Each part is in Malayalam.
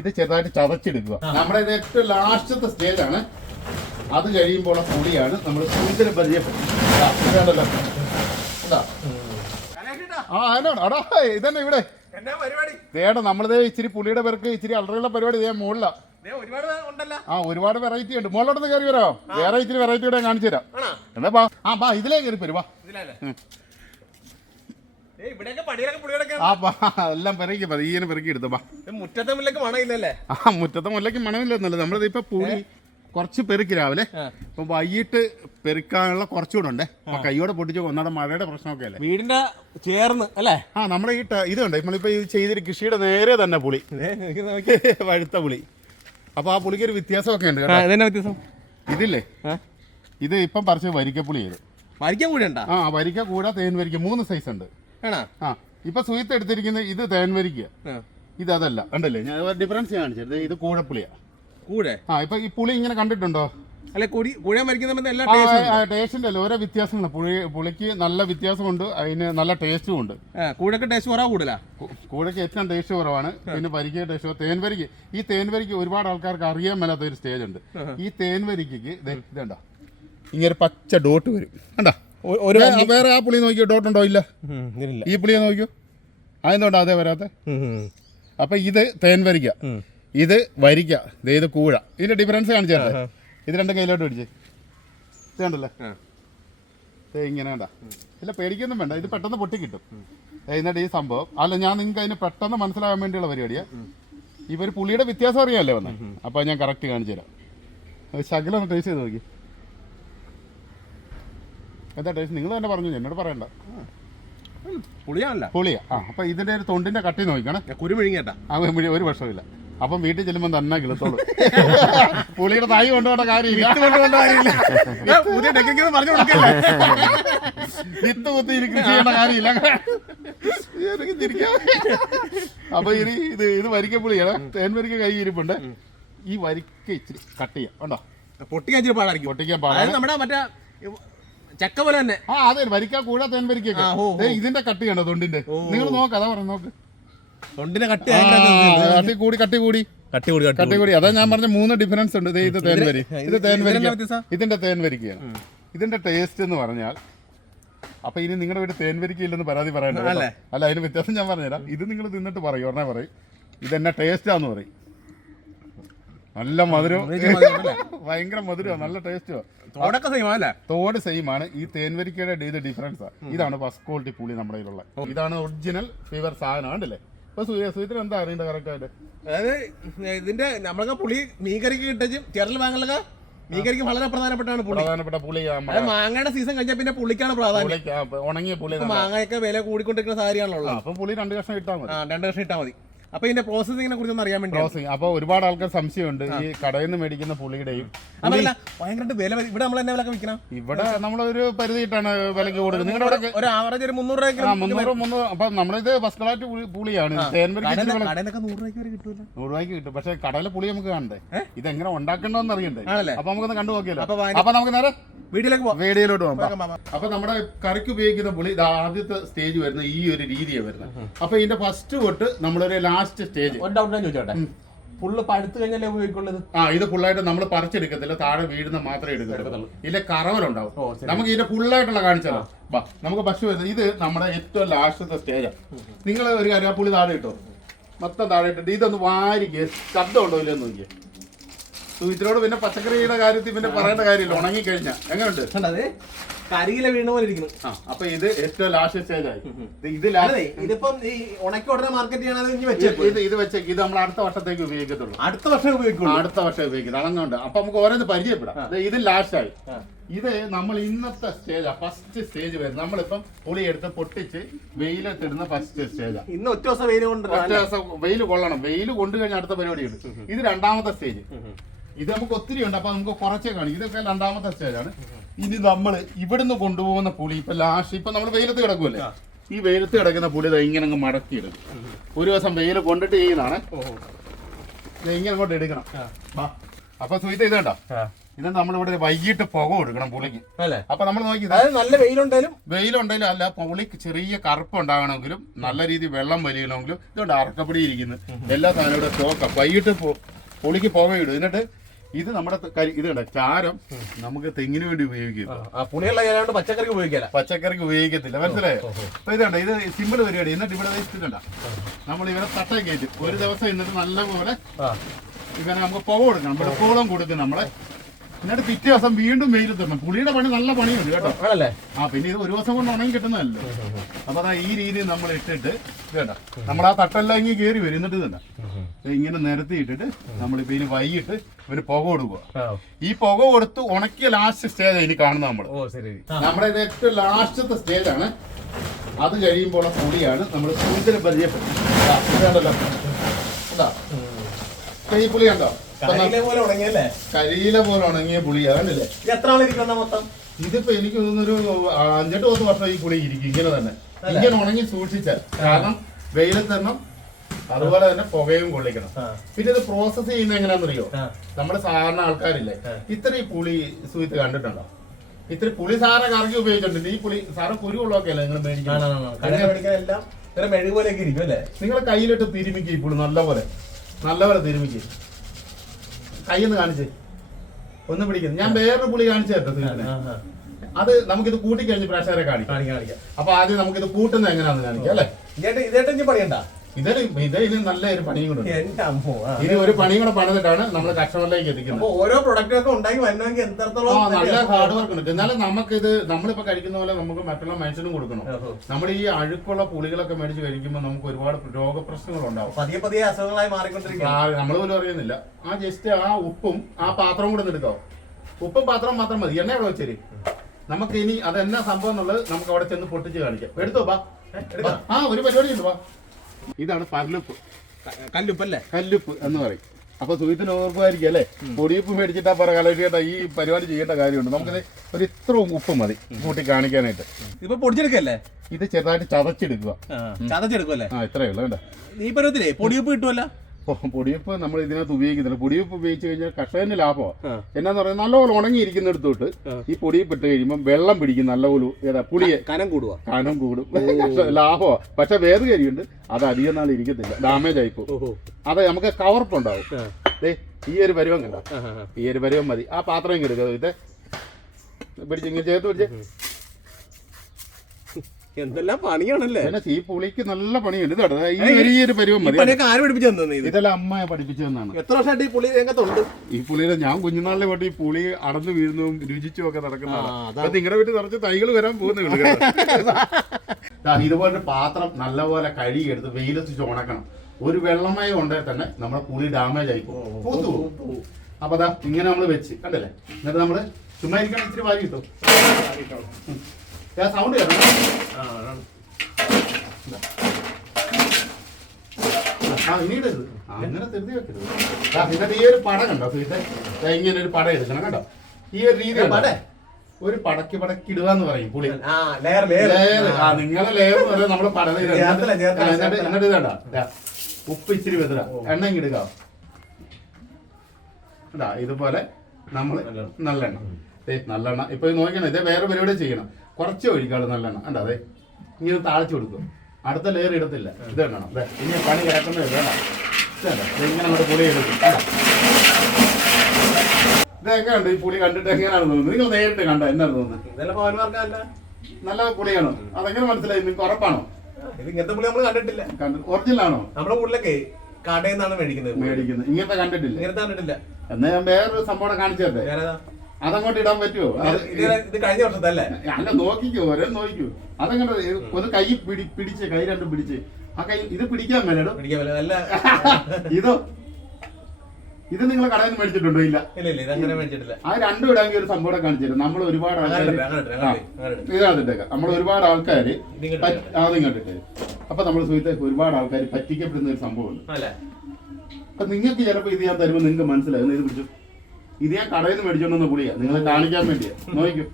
ഇത് ചെറുതായിട്ട് ചതച്ചെടുക്കുക. നമ്മുടെ ഇത് ഏറ്റവും ലാസ്റ്റത്തെ സ്റ്റേജാണ്. അത് കഴിയുമ്പോൾ പൊടിയാണ് നമ്മൾ കൂടുതൽ പരിചയപ്പെടുന്നത്. ഇതന്നെ ഇവിടെ ദേടാ നമ്മളിതേ ഇച്ചിരി പുളിയുടെ പേർക്ക് ഇച്ചിരി അലറിയുള്ള പരിപാടി ഇതേ മുകളിലാ. ഒരുപാട് വെറൈറ്റി ഉണ്ട്. മുകളിലോട്ട് കയറി വരാമോ? വേറെ ഇച്ചിരി വെറൈറ്റി കൂടെ കാണിച്ചു തരാം. എന്നാ ബാ ഇതിലേ കയറി വരുവാ. എല്ലാം പെരക്കി പതിയെ പെരക്കി എടുത്തോ. മുറ്റത്തെ മുല്ലക്ക് മണമില്ലല്ലേ? മുറ്റത്തെ മുല്ലക്ക് മണമില്ലെന്നല്ല. നമ്മളിത് ഇപ്പൊ പുളി കുറച്ച് പെരുക്കി രാവിലെ, ഇപ്പൊ വൈകിട്ട് പെരുക്കാനുള്ള കുറച്ചുകൂടെ ഉണ്ട്. അപ്പൊ കൈയോടെ പൊട്ടിച്ച് ഒന്നാടെ മഴയുടെ പ്രശ്നമൊക്കെ അല്ലേ വീടിന്റെ ചേർന്ന് അല്ലേ? നമ്മുടെ ഈ ഇതുണ്ട് നമ്മളിപ്പോ ഈ ചെയ്തൊരു കൃഷിയുടെ നേരെ തന്നെ പുളി, വഴുത്ത പുളി. അപ്പൊ ആ പുളിക്ക് ഒരു വ്യത്യാസമൊക്കെ ഉണ്ട്. വ്യത്യാസം ഇതില്ലേ, ഇത് ഇപ്പം പറിച്ച് വരിക്കപ്പുളി ചെയ്ത്. വരിക്ക കൂടെ ഉണ്ടോ? വരിക്ക കൂടെ തേൻ വരിക്ക 3 സൈസ് ഉണ്ട്. ഇപ്പൊ സുഹൃത്ത് എടുത്തിരിക്കുന്നത് ഇത് തേൻ വരിക്ക, ഇത് അതല്ല. കണ്ടല്ലേ, ഞാൻ ഡിഫറൻസ് കാണിച്ചത്. ഇത് കൂഴപ്പുളിയാ. കൂടെ ഇപ്പൊ ഈ പുളി ഇങ്ങനെ കണ്ടിട്ടുണ്ടോ? അല്ലെ കൂഴ മരിക്കുന്ന ടേസ്റ്റിന്റെ ഓരോ വ്യത്യാസങ്ങൾ. പുളിക്ക് നല്ല വ്യത്യാസമുണ്ട്, അതിന് നല്ല ടേസ്റ്റും ഉണ്ട്. കൂഴക്ക് ടേസ്റ്റ് കുറവാ കൂടുതലാ. കൂഴക്ക് ഏറ്റവും ടേസ്റ്റ് കുറവാണ്. പിന്നെ വരിക്ക ടേസ്റ്റ്. തേൻ വരിക്ക്, ഈ തേൻ വരിക്ക് ഒരുപാട് ആൾക്കാർക്ക് അറിയാൻ മേലാത്ത ഒരു സ്റ്റേജ് ഉണ്ട്. ഈ തേൻ വരിക്കക്ക് ഇതണ്ട ഇങ്ങനെ പച്ച ഡോട്ട് വരും. കണ്ടാ? വേറെ ആ പുളി നോക്കിയോ ഡോട്ട് ഉണ്ടോ? ഇല്ല. ഈ പുളിയെ നോക്കിയോ, അതെന്തുകൊണ്ടോ അതേ വരാത്ത. അപ്പൊ ഇത് തേൻ വരിക്ക, ഇത് വരിക്ക, ഇത് കൂഴ. ഇതിന്റെ ഡിഫറൻസ് കാണിച്ചു തരട്ടെ. ഇത് രണ്ടും കയ്യിലോട്ട് പിടിച്ച് ഇത് കണ്ടല്ലേ, ഇങ്ങനെ വേണ്ട. ഇല്ല പേടിക്കൊന്നും വേണ്ട, ഇത് പെട്ടെന്ന് പൊട്ടി കിട്ടും. എന്നിട്ട് ഈ സംഭവം അല്ല, ഞാൻ നിങ്ങൾക്ക് അതിന് പെട്ടെന്ന് മനസ്സിലാകാൻ വേണ്ടിയുള്ള പരിപാടിയാ. ഇവർ പുളിയുടെ വ്യത്യാസം അറിയാമല്ലേ വന്നേ. അപ്പൊ ഞാൻ കറക്റ്റ് കാണിച്ചു തരാം. ശകലം ടേസ്റ്റ് ചെയ്ത് നോക്കി. എന്താ ടേസ്റ്റ്? നിങ്ങൾ തന്നെ പറഞ്ഞു, എന്നോട് പറയണ്ട. പുളിയാ. അപ്പൊ ഇതിന്റെ ഒരു തൊണ്ടിന്റെ കട്ടി നോക്കണം. കുരുമിഴിങ്ങേട്ടാ ഒരു വർഷമില്ല. അപ്പം വീട്ടിൽ ചെല്ലുമ്പോൾ തന്നെ കിളത്തോളൂ. പുളിയുടെ തായി കൊണ്ടുപോകേണ്ട കാര്യമില്ല. വിത്ത് കുത്തി കൃഷി ചെയ്യേണ്ട കാര്യമില്ല. അപ്പൊ ഇനി ഇത് വരിക്ക പുളിയാണ്. തേൻ വരിക്ക കൈ ഇരിപ്പുണ്ട്. ഈ വരിക്ക ഇച്ചിരി കട്ട് ചെയ്യാം. കണ്ടോ? പൊട്ടിക്കാൻ പാടാണ്. നമ്മുടെ മറ്റേ ചക്ക പോലെ തന്നെ. അതെ, വരിക്ക കൂഴ തേൻ വരിക്കൊക്കെ. ഇതിന്റെ കട്ടി കണ്ടോ തൊണ്ടിന്റെ? നിങ്ങൾ നോക്ക്, അതാ പറഞ്ഞു നോക്ക്. തൊണ്ടിന്റെ കട്ടി കൂടി. അതാ ഞാൻ പറഞ്ഞ 3 ഡിഫറൻസ് ഉണ്ട്. ഇത് തേൻ വരി, ഇത് തേൻ വരിക്ക, ഇതിന്റെ തേൻ വരിക്കയാണ്. ഇതിന്റെ ടേസ്റ്റ് എന്ന് പറഞ്ഞാൽ, അപ്പൊ ഇനി നിങ്ങളുടെ വീട്ടിൽ തേൻ വരിക്ക ഇല്ലെന്ന് പരാതി പറയണ്ട. അല്ല, അതിന് വ്യത്യാസം ഞാൻ പറഞ്ഞുതരാം. ഇത് നിങ്ങൾ തിന്നിട്ട് പറയും, ഉടനെ പറയും ഇതെന്നെ ടേസ്റ്റാന്ന് പറയും. നല്ല മധുരം, ഭയങ്കര മധുരമാണ്, നല്ല ടേസ്റ്റുമാണ്. തോട് സെയിം ആണ്. ഈ തേൻവരിക്കയുടെ ഇത് ഡിഫറൻസാ. ഇതാണ് ഫസ്റ്റ് ക്വാളിറ്റി പുളി നമ്മുടെ കയ്യിലുള്ള. ഇതാണ് ഒറിജിനൽ ഫീവർ സാധനം. കണ്ടല്ലേ? ഇപ്പൊ സുഹൃത്തിന് എന്താ അറിയണ്ട കറക്റ്റ് ആയിട്ട്? അതായത് ഇതിന്റെ നമ്മളൊക്കെ പുളി മീൻകറിക്ക് കിട്ടും, ചെറൽ വാങ്ങലൊക്കെ മീൻകറിക്ക് വളരെ പ്രധാനപ്പെട്ട പുളി. മാങ്ങയുടെ സീസൺ കഴിഞ്ഞാൽ പിന്നെ പുളിക്കാണ് പ്രാധാന്യം. ഉണങ്ങിയ പുളി. മാങ്ങയൊക്കെ വില കൂടിക്കൊണ്ടിരിക്കുന്ന സാഹചര്യമാണല്ലോ. അപ്പൊ പുളി 2 കഷ്ണം ഇട്ടാൽ മതി. 2 കഷ്ണം ഇട്ടാൽ മതി. അപ്പൊ ഇതിന്റെ പ്രോസസിങ്ങിനെ കുറിച്ചൊന്നും അറിയാൻ വേണ്ടി. അപ്പൊ ഒരുപാട് ആൾക്കാർ സംശയമുണ്ട് ഈ കടയിൽ നിന്ന് മേടിക്കുന്ന പുളിയുടെയും. ഭയങ്കര വില. ഇവിടെ നമ്മൾ എന്നെ വില വിൽക്കണം. ഇവിടെ നമ്മളൊരു പരിധിയിട്ടാണ് വിലക്ക് കൊടുക്കുന്നത്. നിങ്ങളുടെ ഒരു ആവറേജ് ഒരു 300 രൂപ. 300. അപ്പൊ നമ്മളിത് ഫസ്റ്റ് ക്ലാസ് പുളിയാണ്. 100 രൂപയ്ക്ക് കിട്ടും. പക്ഷെ കടയിലെ പുളി നമുക്ക് കാണണ്ടേ, ഇതെങ്ങനെ ഉണ്ടാക്കണ്ടെന്ന് അറിയണ്ടേ. അപ്പൊ നമുക്കൊന്ന് കണ്ടു നോക്കിയല്ലോ. അപ്പൊ നമുക്ക് നേരെ വീഡിയോയിലോട്ട് പോകാം. അപ്പൊ നമ്മുടെ കറിക്ക് ഉപയോഗിക്കുന്ന പുളി ആദ്യത്തെ സ്റ്റേജ് വരുന്ന ഈ ഒരു രീതിയാണ് വരുന്നത്. അപ്പൊ ഇതിന്റെ ഫസ്റ്റ് തൊട്ട് നമ്മളൊരു ലാസ്റ്റ് സ്റ്റേജ്. ചോദിച്ചോട്ടെ, ഫുള്ള് പഴുത്ത് കഴിഞ്ഞാലേ ഉപയോഗിക്കുള്ളത്? ഇത് ഫുള്ളായിട്ട് നമ്മൾ പറിച്ചെടുക്കത്തില്ല, താഴെ വീഴുന്ന മാത്രമേ എടുക്കത്തുള്ളൂ. ഇതിലെ കറവലുണ്ടാവും. നമുക്ക് ഇതിന്റെ ഫുള്ളായിട്ടുള്ള കാണിച്ചാലോ. നമുക്ക് പശു വരുന്നത് ഇത് നമ്മുടെ ഏറ്റവും ലാസ്റ്റത്തെ സ്റ്റേജാണ്. നിങ്ങൾ ഒരു കാര്യം, ആ പുളി താഴെ ഇട്ടോ, മൊത്തം താഴെ ഇട്ടിട്ട് ഇതൊന്ന് വാരിക്ക്. ശബ്ദം ഉണ്ടോ ഇല്ലെന്ന് നോക്കിയേ. ഇതിനോട് പിന്നെ പച്ചക്കറിയുടെ കാര്യത്തിൽ പിന്നെ പറയേണ്ട കാര്യമില്ല. ഉണങ്ങിക്കഴിഞ്ഞാൽ എങ്ങനെയുണ്ട്? കരിയില വീണ പോലെ ഇരിക്കുന്നു. അപ്പൊ ഇത് ഏറ്റവും ലാസ്റ്റ് സ്റ്റേജ് ആയി. ഇതിപ്പം ഈ ഉണക്കി ഉടനെ മാർക്കറ്റ് ഇത് വെച്ചേക്ക്. ഇത് നമ്മൾ അടുത്ത വർഷത്തേക്ക് ഉപയോഗിക്കത്തുള്ളൂ. അടുത്ത വർഷം ഉപയോഗിക്കുന്നത്. അളങ്ങുണ്ട്. അപ്പൊ നമുക്ക് ഓരോന്ന് പരിചയപ്പെടാം. ഇത് ലാസ്റ്റ് ആയി. ഇത് നമ്മൾ ഇന്നത്തെ സ്റ്റേജാ, ഫസ്റ്റ് സ്റ്റേജ് വരും. നമ്മളിപ്പം പുളി എടുത്ത് പൊട്ടിച്ച് വെയിലത്തിടുന്ന ഫസ്റ്റ് സ്റ്റേജാ. ഇന്ന് ഒറ്റ ദിവസം വെയിൽ കൊള്ളണം. വെയിൽ കൊണ്ടു കഴിഞ്ഞാൽ അടുത്ത പരിപാടിയുണ്ട്. ഇത് 2ാമത്തെ സ്റ്റേജ്. ഇത് നമുക്ക് ഒത്തിരി ഉണ്ട്. അപ്പൊ നമുക്ക് കുറച്ചേ കാണും. ഇതൊക്കെ 2ാമത്തെ സ്റ്റേജാണ്. ഇനി നമ്മൾ ഇവിടുന്ന് കൊണ്ടുപോകുന്ന പുളി ഇപ്പൊ ലാസ്റ്റ്, ഇപ്പൊ നമ്മൾ വെയിലത്ത് കിടക്കുമല്ലേ, ഈ വെയിലത്ത് കിടക്കുന്ന പുളി ഇങ്ങനെ അങ്ങ് മടക്കിയിടും. ഒരു ദിവസം വെയിൽ കൊണ്ടിട്ട് ചെയ്യുന്നതാണ്. ഇങ്ങനെ അങ്ങോട്ട് എടുക്കണം. അപ്പൊ സുഹൃത്ത് ഇത് കണ്ടോ, ഇത് നമ്മളിവിടെ വൈകിട്ട് പുക കൊടുക്കണം പുളിക്ക്. അല്ലേ? അപ്പൊ നമ്മൾ നോക്കി അതായത് നല്ല വെയിലുണ്ടെങ്കിലും അല്ല, പുളിക്ക് ചെറിയ കറുപ്പ് ഉണ്ടാകണമെങ്കിലും നല്ല രീതിയിൽ വെള്ളം വലിയണമെങ്കിലും ഇതുകൊണ്ട് അറക്കപ്പടി ഇരിക്കുന്നു എല്ലാ സാധനവും ഇവിടെ സ്റ്റോക്കാം. വൈകിട്ട് പുളിക്ക് പുകയിടും. എന്നിട്ട് ഇത് നമ്മുടെ ഇത് കണ്ട ചാരം നമുക്ക് തെങ്ങിന് വേണ്ടി ഉപയോഗിക്കും. പച്ചക്കറിക്ക് ഉപയോഗിക്കത്തില്ല, മനസ്സിലായോ? അപ്പൊ ഇതുണ്ട്, ഇത് സിമ്പിൾ പരിപാടി. എന്നിട്ട് ഇവിടെ വെച്ചിട്ടുണ്ട നമ്മൾ ഇവരെ തട്ട കയറ്റും. ഒരു ദിവസം എന്നിട്ട് നല്ലപോലെ ഇവനെ നമുക്ക് പുക കൊടുക്കണം, വെളുപ്പോളം കൊടുക്കും നമ്മളെ. എന്നിട്ട് പിറ്റേ ദിവസം വീണ്ടും വെയിൽ തരണം. പുളിയുടെ പണി നല്ല പണിയുണ്ട് കേട്ടോ. പിന്നെ ഇത് ഒരു ദിവസം കൊണ്ട് ഉണങ്ങി കിട്ടുന്നതല്ലോ. അപ്പൊ അതാ ഈ രീതിയിൽ നമ്മൾ ഇട്ടിട്ട് കേട്ടോ, നമ്മൾ ആ തട്ടെല്ലാം ഇങ്ങനെ കയറി വരും. എന്നിട്ട് ഇതണ്ട ഇങ്ങനെ നിരത്തി ഇട്ടിട്ട് നമ്മളിപ്പോ ഇതിന് വൈകിട്ട് ഒരു പുക കൊടുക്കുക. ഈ പുക കൊടുത്ത് ഉണക്കിയ ലാസ്റ്റ് സ്റ്റേജ് ഇനി കാണുന്നത് നമ്മള്. നമ്മുടെ ഇത് ഏറ്റവും ലാസ്റ്റത്തെ സ്റ്റേജാണ്. അത് കഴിയുമ്പോൾ പുളിയാണ് നമ്മൾ കൂടുതൽ പരിചയപ്പെടുന്നത്. ഈ പുളി കണ്ടോ, കരിയില പോലെ ഉണങ്ങിയ പുളി. അതല്ലേ ഇതിപ്പോ എനിക്ക് തോന്നുന്നൊരു 5-8 വർഷം ഈ പുളി ഇരിക്കും ഇങ്ങനെ തന്നെ. ഇങ്ങനെ ഉണങ്ങി സൂക്ഷിച്ചാൽ, കാരണം വെയിലത്തെണ്ണം അതുപോലെ തന്നെ പുകയും കൊള്ളിക്കണം. പിന്നെ ഇത് പ്രോസസ് ചെയ്യുന്നത് എങ്ങനെയാണെന്നറിയോ? നമ്മുടെ സാധാരണ ആൾക്കാരില്ലേ ഇത്രയും പുളി സുഹൃത്ത് കണ്ടിട്ടുണ്ടോ? ഇത്ര പുളി സാറെ കറക്കി ഉപയോഗിച്ചിട്ടുണ്ട്. ഈ പുളി സാറ് കുരുള്ളൊക്കെ അല്ലേ നിങ്ങൾ മേടിക്കണം. നിങ്ങൾ കയ്യിലിട്ട് തിരുമിക്കുക. ഈ പുളി നല്ലപോലെ തിരുമിക്കുക. കയ്യൊന്ന് കാണിച്ച് ഒന്ന് പിടിക്കുന്നു. ഞാൻ വേറൊരു പുളി കാണിച്ചു തരട്ടെ. അത് നമുക്കിത് കൂട്ടിക്കഴിഞ്ഞ് പ്രേക്ഷകരെ കാണിക്കാം. അപ്പൊ ആദ്യം നമുക്കിത് കൂട്ടുന്നത് എങ്ങനെയാണെന്ന് കാണിക്കാം അല്ലേ? ഇതിന് നല്ലൊരു പണിയും കൂടെ. ഇനി ഒരു പണിയും കൂടെ പണിതിട്ടാണ് നമ്മൾ കസ്റ്റമറിലേക്ക് എത്തിക്കുന്നത്. ഓരോ പ്രൊഡക്റ്റൊക്കെ ഉണ്ടാക്കി വരണമെങ്കിൽ നല്ല ഹാർഡ് വർക്ക് ഉണ്ട്. എന്നാലും നമുക്കിത് നമ്മളിപ്പോ കഴിക്കുന്ന പോലെ നമുക്ക് മറ്റുള്ള മനുഷ്യനും കൊടുക്കണം. നമ്മൾ ഈ അഴുക്കുള്ള പുളികളൊക്കെ മേടിച്ച് കഴിക്കുമ്പോൾ നമുക്ക് ഒരുപാട് രോഗപ്രശ്നങ്ങൾ ഉണ്ടാവും. പതിയെ അസുഖങ്ങളായി മാറിക്കൊണ്ടിരിക്കും. നമ്മൾ പോലും അറിയുന്നില്ല. ആ ജസ്റ്റ് ആ ഉപ്പും ആ പാത്രം കൂടെ എടുക്കാവും. ഉപ്പും പാത്രം മാത്രം മതി. എണ്ണ അവിടെ വെച്ചേരി. നമുക്ക് ഇനി അതെന്നാ സംഭവം എന്നുള്ളത് നമുക്ക് അവിടെ ചെന്ന് പൊട്ടിച്ച് കാണിക്കാം. എടുത്തോ പാ. ഒരു പരിപാടി ഉണ്ട് പാ. ഇതാണ് പല്ലുപ്പ്, കല്ലുപ്പല്ലേ? കല്ലുപ്പ് എന്ന് പറയും. അപ്പൊ സുഹൃത്തിന് ഓർക്കുമായിരിക്കും അല്ലേ? പൊടിയുപ്പ് മേടിച്ചിട്ടാ പറ കലക്കിയേട്ടാ ഈ പരിപാടി ചെയ്യേണ്ട കാര്യമുണ്ട്. നമുക്കിത് ഒരു ഇത്ര ഉപ്പ് മതി കൂട്ടി കാണിക്കാനായിട്ട്. ഇപ്പൊ പൊടിച്ചെടുക്കല്ലേ? ഇത് ചെറുതായിട്ട് ചതച്ചെടുക്കുക. ചതച്ചെടുക്കുമല്ലേ? ഇത്രയേ ഉള്ളൂ. വേണ്ട ഈ പരുവത്തിലേ പൊടിയുപ്പ് കിട്ടുമല്ലോ. പൊടിയുപ്പ് നമ്മൾ ഇതിനകത്ത് ഉപയോഗിക്കുന്നില്ല. പൊടിയുപ്പ് ഉപയോഗിച്ച് കഴിഞ്ഞാൽ കർഷകന് ലാഭമാണ്. എന്നാന്ന് പറയുന്നത് നല്ലപോലെ ഉണങ്ങിയിരിക്കുന്നിടത്തോട്ട് ഈ പൊടിയുപ്പ് ഇട്ട് കഴിയുമ്പോൾ വെള്ളം പിടിക്കും. നല്ലപോലെ പുളിയെ കനം കൂടും ലാഭമാണ്. പക്ഷെ വേറെ കാര്യമുണ്ട്, അത് അധികം നാൾ ഇരിക്കത്തില്ല, ഡാമേജ് ആയിപ്പോ. അത് നമുക്ക് കവർപ്പുണ്ടാവും. ഈ ഒരു പരുവം കണ്ട, ഈ ഒരു പരുവം മതി. ആ പാത്രം ഇങ്ങനെ എടുക്കുക. ഇത് പിടിച്ച് ഇങ്ങനെ ചേർത്ത് പിടിച്ച്. എന്തെല്ലാം പണിയാണല്ലേ? ഈ പുളിക്ക് നല്ല പണിയുണ്ട്. ഈ ഒരു പരുവം മതി. ഇതെല്ലാം അമ്മയെ പഠിപ്പിച്ചു തന്നാണ്. എത്ര വർഷമായിട്ട് ഈ പുളി രംഗത്തുണ്ട്? ഈ പുളിയുടെ ഞാൻ കുഞ്ഞുനാളിലെ തൊട്ട് ഈ പുളി അടന്നു വീഴുന്നതും രുചിച്ചും ഒക്കെ നടക്കുന്നതാണ്. നിങ്ങളുടെ വീട്ടിൽ നിറച്ച് തൈകൾ വരാൻ പോകുന്നുള്ളൂ. ഇതുപോലൊരു പാത്രം നല്ലപോലെ കഴുകിയെടുത്ത് വെയിലത്ത് ഉണക്കണം. ഒരു വെള്ളമയം ഉണ്ടെങ്കിൽ തന്നെ നമ്മുടെ പുളി ഡാമേജ് ആയി പോകും. അപ്പൊ അതാ ഇങ്ങനെ നമ്മൾ വെച്ച് കണ്ടല്ലേ. എന്നിട്ട് നമ്മള് ചുമ്മാ ഇരിക്കണം. ഇച്ചിരി വാരി കിട്ടും. സൗണ്ട് കേട്ടോ. ഇനിയിടരുത്, അങ്ങനെ തിരുത്തി വെക്കരുത്. എന്നിട്ട് ഈ ഒരു പട കണ്ടോ ഇങ്ങനെ ഒരു പട എടുക്കണം കേട്ടോ. ഈ ഒരു രീതി ഒരു പടക്കിടുക എന്ന് പറയും പുളി. നിങ്ങളെ ലെയർ എന്ന് പറയാൻ നമ്മള് പട. എന്നിട്ട് ഇത് കണ്ടോ, ഉപ്പ് ഇച്ചിരി വെതുക, എണ്ണ ഇടുക. ഇതുപോലെ നമ്മള് നല്ലെണ്ണ. നല്ലെണ്ണ ഇപ്പൊ നോക്കണം. ഇതേ വേറെ പരിപാടി ചെയ്യണം. കുറച്ച് ഒഴിക്കാള് നല്ലെണ്ണ. കണ്ടോ, അതെ ഇങ്ങനെ താളിച്ചു കൊടുക്കും. അടുത്ത ലെയർ ഇടത്തില്ല. ഇത് എണ്ണണം. ഇനി പണി കിടക്കുന്നത് വേണം. ഇങ്ങനെ അങ്ങോട്ട് പുളി എടുക്കും. ഇത് എങ്ങനെയുണ്ട് ഈ പുളി കണ്ടിട്ട് എങ്ങനെയാണ് തോന്നുന്നത്? നിങ്ങൾ നേരിട്ട് കണ്ടോ എന്നാണ് തോന്നുന്നത്? നല്ല പുളിയാണോ? അതെങ്ങനെ മനസ്സിലായി? നിങ്ങൾക്ക് ഉറപ്പാണോ? ഇങ്ങനത്തെ പുളി നമ്മൾ കണ്ടിട്ടില്ല. ഒറിജിനലാണോ? നമ്മുടെ കൂടുതലൊക്കെ കടയിൽ നിന്നാണ് മേടിക്കുന്നത്. ഇങ്ങനത്തെ കണ്ടിട്ടില്ല. എന്നാ ഞാൻ വേറൊരു സംഭവം കാണിച്ചു തരട്ടെ. അതങ്ങോട്ട് ഇടാൻ പറ്റുമോ? ഇത് കഴിഞ്ഞ വർഷത്തല്ലേ? അല്ല, നോക്കിക്കോ, ഒരേ നോക്കിക്കോ. അതങ്ങനെ ഒന്ന് കൈ പിടിച്ച് കൈ രണ്ടും പിടിച്ച് ആ കൈ ഇത് പിടിക്കാൻ മേലോ. ഇത് നിങ്ങൾ കടയിൽ നിന്ന് മേടിച്ചിട്ടുണ്ടോ? ഇല്ല. ആ രണ്ടും ഇടാമെങ്കിൽ ഒരു സംഭവം കാണിച്ചിട്ട് നമ്മൾ ഒരുപാട് ആൾക്കാർ ഇതിനകത്തിട്ടേക്കാം. നമ്മൾ ഒരുപാട് ആൾക്കാര് അതിങ്ങോട്ടിട്ട്. അപ്പൊ നമ്മൾ സുഹൃത്തെ ഒരുപാട് ആൾക്കാർ പറ്റിക്കപ്പെടുന്ന ഒരു സംഭവമുണ്ട്. അപ്പൊ നിങ്ങൾക്ക് ചിലപ്പോ ഇത് ഞാൻ തരുമ്പോൾ നിങ്ങൾക്ക് മനസ്സിലാകും. ഇത് പിടിച്ചു. ഇത് ഞാൻ കടയിൽ നിന്ന് മേടിച്ചോണ്ടെന്ന പുളിയാ, നിങ്ങളെ കാണിക്കാൻ വേണ്ടിയാ. നോക്കൂ,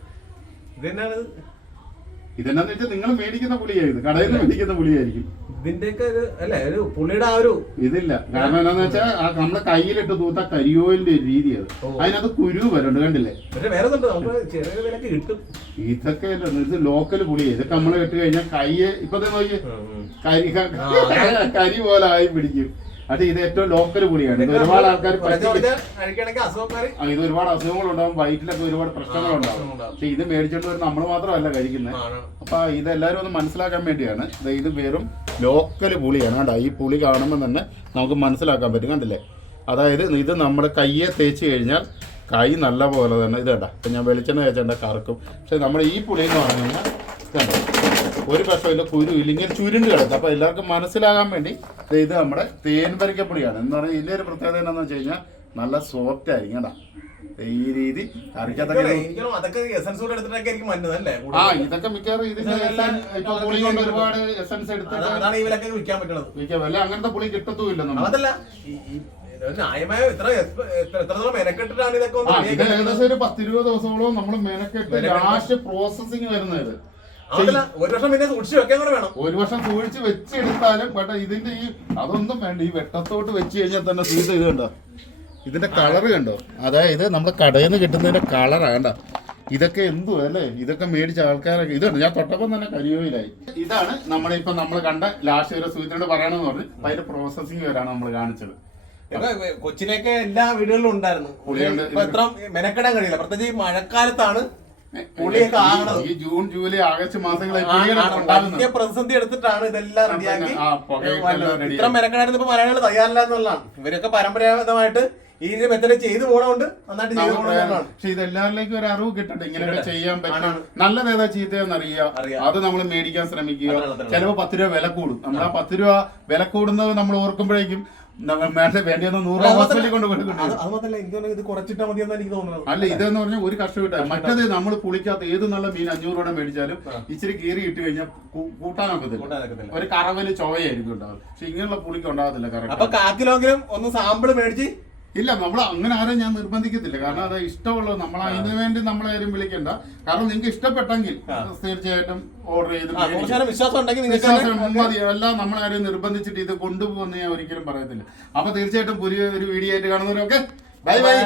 ഇതെന്നാന്ന് വെച്ചാൽ നിങ്ങൾ മേടിക്കുന്ന പുളിയായത്, കടയിൽ നിന്ന് മേടിക്കുന്ന പുളിയായിരിക്കും. ഇതിന്റെയൊക്കെ ഒരു അല്ലെ ഒരു പുള്ളിയുടെ ആ ഒരു ഇതില്ല. കാരണം എന്താന്ന് വെച്ചാൽ നമ്മളെ കയ്യിലിട്ട് തൂത്ത കരിയോലിന്റെ ഒരു രീതി അത്. അതിനകത്ത് കുരു വരണ്ട്, കണ്ടില്ലേ? പക്ഷെ വേറെ നമുക്ക് ചെറിയ വിലക്ക് കിട്ടും. ഇതൊക്കെ ഇത് ലോക്കൽ പുളിയാ. ഇതൊക്കെ നമ്മള് ഇട്ട് കഴിഞ്ഞാൽ കയ്യെ ഇപ്പത്തെ നോക്കി കരി പോലെ ആയി പിടിക്കും. അത് ഇത് ഏറ്റവും ലോക്കൽ പുളിയാണ്. ഇത് ഒരുപാട് ആൾക്കാർ ഇത് ഒരുപാട് അസുഖങ്ങളുണ്ടാവും, വയറ്റിലൊക്കെ ഒരുപാട് പ്രശ്നങ്ങളുണ്ടാവും. പക്ഷെ ഇത് മേടിച്ചോണ്ട് വരും നമ്മൾ മാത്രമല്ല കഴിക്കുന്നത്. അപ്പൊ ഇതെല്ലാരും ഒന്ന് മനസ്സിലാക്കാൻ വേണ്ടിയാണ്. ഇത് വെറും ലോക്കൽ പുളിയാണ്. കണ്ടോ, ഈ പുളി കാണുമ്പോൾ തന്നെ നമുക്ക് മനസ്സിലാക്കാൻ പറ്റും. കണ്ടില്ലേ? അതായത് ഇത് നമ്മുടെ കയ്യെ തേച്ച് കഴിഞ്ഞാൽ കൈ നല്ല പോലെ തന്നെ ഇത് കണ്ട. ഇപ്പം ഞാൻ വെളിച്ചെണ്ണ തേച്ചേണ്ട കറക്കും. പക്ഷെ നമ്മുടെ ഈ പുളി എന്ന് പറഞ്ഞു കഴിഞ്ഞാൽ കണ്ടോ, ഒരു കഷ്ണമില്ല, കുരു ഇല്ല, ഇങ്ങനെ ചുരുണ്ട് കിടക്കും. അപ്പോൾ എല്ലാവർക്കും മനസ്സിലാകാൻ വേണ്ടി ഇത് നമ്മുടെ തേൻ വരിക്കപ്പൊടിയാണ് എന്ന് പറഞ്ഞാൽ ഇതിൻ്റെ ഒരു പ്രത്യേകത എന്താണെന്ന് വെച്ച് കഴിഞ്ഞാൽ നല്ല സോഫ്റ്റ് ആയിരിക്കും. കേട്ടോ, ഈ രീതി കറിക്കത്തൊക്കെ ഇതൊക്കെ മിക്കവാറും ഇതിന്റെ ഇപ്പൊ പുളി കൊണ്ട് ഒരുപാട് എസൻസ് എടുത്തിട്ട് വിൽക്കാൻ പറ്റില്ല. അങ്ങനത്തെ പുളി കിട്ടത്തുമില്ല നമ്മൾ. ഇത് ഏകദേശം ഒരു 10-20 ദിവസങ്ങളോ നമ്മൾ മെനക്കെട്ട് ലാസ്റ്റ് പ്രോസസിങ് വരുന്നത്. ഒരു വർഷം സൂക്ഷിച്ച് വെച്ചെടുത്താലും ബട്ട് ഇതിന്റെ ഈ അതൊന്നും വേണ്ട. ഈ വെട്ടത്തോട്ട് വെച്ച് കഴിഞ്ഞാൽ തന്നെ സീത ഇത് കണ്ടോ, ഇതിന്റെ കളർ കണ്ടോ? അതായത് നമ്മുടെ കടയിൽ നിന്ന് കിട്ടുന്നതിന്റെ കളറാണ്. കണ്ടോ, ഇതൊക്കെ എന്തുവാ അല്ലേ? ഇതൊക്കെ മേടിച്ച ആൾക്കാരൊക്കെ ഇതുണ്ട്. ഞാൻ തൊട്ടപ്പം തന്നെ കരിയോയിലായി. ഇതാണ് നമ്മുടെ ഇപ്പൊ നമ്മൾ കണ്ട ലാസ്റ്റ് വരെ സൂചിനോട് പറയണമെന്ന് പറഞ്ഞ് അതിന്റെ പ്രോസസിങ് വരാണ് നമ്മൾ കാണിച്ചത്. കൊച്ചിനൊക്കെ എല്ലാ വീടുകളിലും ഉണ്ടായിരുന്നു. എത്ര മെനക്കെടാൻ കഴിയില്ല, പ്രത്യേകിച്ച് ഈ മഴക്കാലത്താണ് ഈ ജൂൺ ജൂലൈ ആഗസ്റ്റ് മാസങ്ങളിൽ പ്രതിസന്ധി എടുത്തിട്ടാണ് ഇതെല്ലാം റെഡിയാക്കി. ഇത്ര മെനക്കെടായിരുന്നു ഇപ്പൊ മലയാളികൾ തയ്യാറില്ല എന്നുള്ളതാണ്. ഇവരൊക്കെ പരമ്പരാഗതമായിട്ട് ഈ മെത്തഡ് ചെയ്തു പോണോണ്ട് നന്നായിട്ട് ചെയ്തു പോകണം. പക്ഷെ ഇത് എല്ലാവരിലേക്കും ഒരു അറിവ് കിട്ടട്ടെ, ഇങ്ങനെയൊക്കെ ചെയ്യാൻ പറ്റണം. നല്ലത് ഏതാ ചീത്തയെന്ന് അറിയാം, അത് നമ്മൾ മേടിക്കാൻ ശ്രമിക്കുക. ചിലപ്പോ 10 രൂപ വില കൂടും. നമ്മൾ ആ 10 രൂപ വില കൂടുന്നത് നമ്മൾ ഓർക്കുമ്പോഴേക്കും വേണ്ടിയെന്ന് 100 രൂപ ഹോസ്പിറ്റലിൽ കൊണ്ട് അല്ല. ഇതെന്ന് പറഞ്ഞാൽ ഒരു കഷ്ടം കിട്ടാൻ. മറ്റേത് നമ്മൾ പുളിക്കാത്ത ഏത് നല്ല മീൻ 500 രൂപ മേടിച്ചാലും ഇച്ചിരി കീറി ഇട്ട് കഴിഞ്ഞാൽ കൂട്ടാനൊക്കത്തില്ല. ഒരു കറവല് ചോയായിരിക്കും ഉണ്ടാവും. പക്ഷെ ഇങ്ങനെയുള്ള പുളിക്ക് ഉണ്ടാകത്തില്ല. കറക്റ്റ് ഒന്ന് സാമ്പിൾ മേടിച്ച് ഇല്ല, നമ്മൾ അങ്ങനെ ആരും ഞാൻ നിർബന്ധിക്കത്തില്ല. കാരണം അത് ഇഷ്ടമുള്ളത് നമ്മൾ അതിന് വേണ്ടി നമ്മളാരും വിളിക്കണ്ട. കാരണം നിങ്ങൾക്ക് ഇഷ്ടപ്പെട്ടെങ്കിൽ തീർച്ചയായിട്ടും ഓർഡർ ചെയ്ത് വിശ്വാസം മതി. അല്ല, നമ്മളാരും നിർബന്ധിച്ചിട്ട് ഇത് കൊണ്ടുപോകുന്ന ഞാൻ ഒരിക്കലും പറയത്തില്ല. അപ്പൊ തീർച്ചയായിട്ടും പുതിയ ഒരു വീഡിയോ ആയിട്ട് കാണുന്നവരൊക്കെ ബൈ ബൈ.